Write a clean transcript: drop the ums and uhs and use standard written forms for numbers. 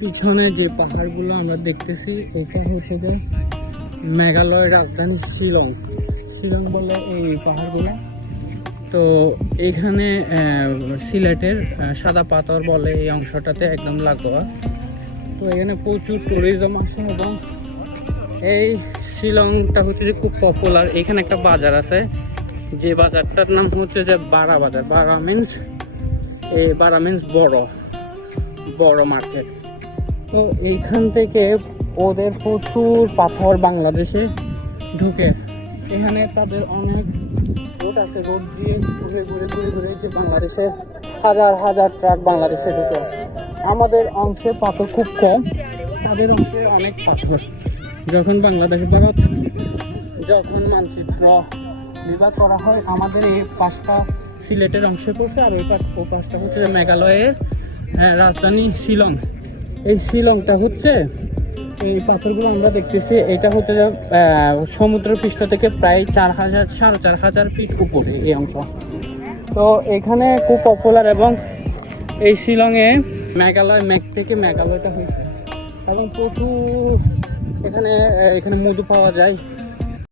পিছনে যে পাহাড়গুলো আমরা দেখতেছি এটা হচ্ছে যে মেঘালয়ের রাজধানী শিলং। শিলং বলে এই পাহাড়গুলো। তো এখানে সিলেটের সাদা পাথর বলে এই অংশটাতে একদম লাগোয়া। তো এখানে প্রচুর ট্যুরিজম আসে এবং এই শিলংটা হচ্ছে যে খুব পপুলার। এখানে একটা বাজার আছে, যে বাজারটার নাম হচ্ছে যে বারা বাজার। বারা মিন্স বড় মার্কেট। তো এইখান থেকে ওদের প্রচুর পাথর বাংলাদেশে ঢুকে। এখানে তাদের অনেক রোড আছে, রোড দিয়ে ঘুরে যে বাংলাদেশে হাজার ট্রাক বাংলাদেশে ঢুকে। আমাদের অংশে পাথর খুব কম, তাদের অংশে অনেক পাথর। যখন বাংলাদেশে যখন মানচিত্র বিভাগ করা হয়, আমাদের এই পাঁচটা সিলেটের অংশে পড়ছে, আর ওই পাঁচটা হচ্ছে মেঘালয়ের রাজধানী শিলং। এই শিলংটা হচ্ছে, এই পাথরগুলো আমরা দেখতেছি, এটা হচ্ছে সমুদ্র পৃষ্ঠ থেকে প্রায় 4,500 ফিট উপরে এই অংশ। তো এখানে খুব পপুলার এবং এই শিলংয়ে মেঘ থেকে মেঘালয়টা হয়েছে এবং প্রচুর এখানে মধু পাওয়া যায়।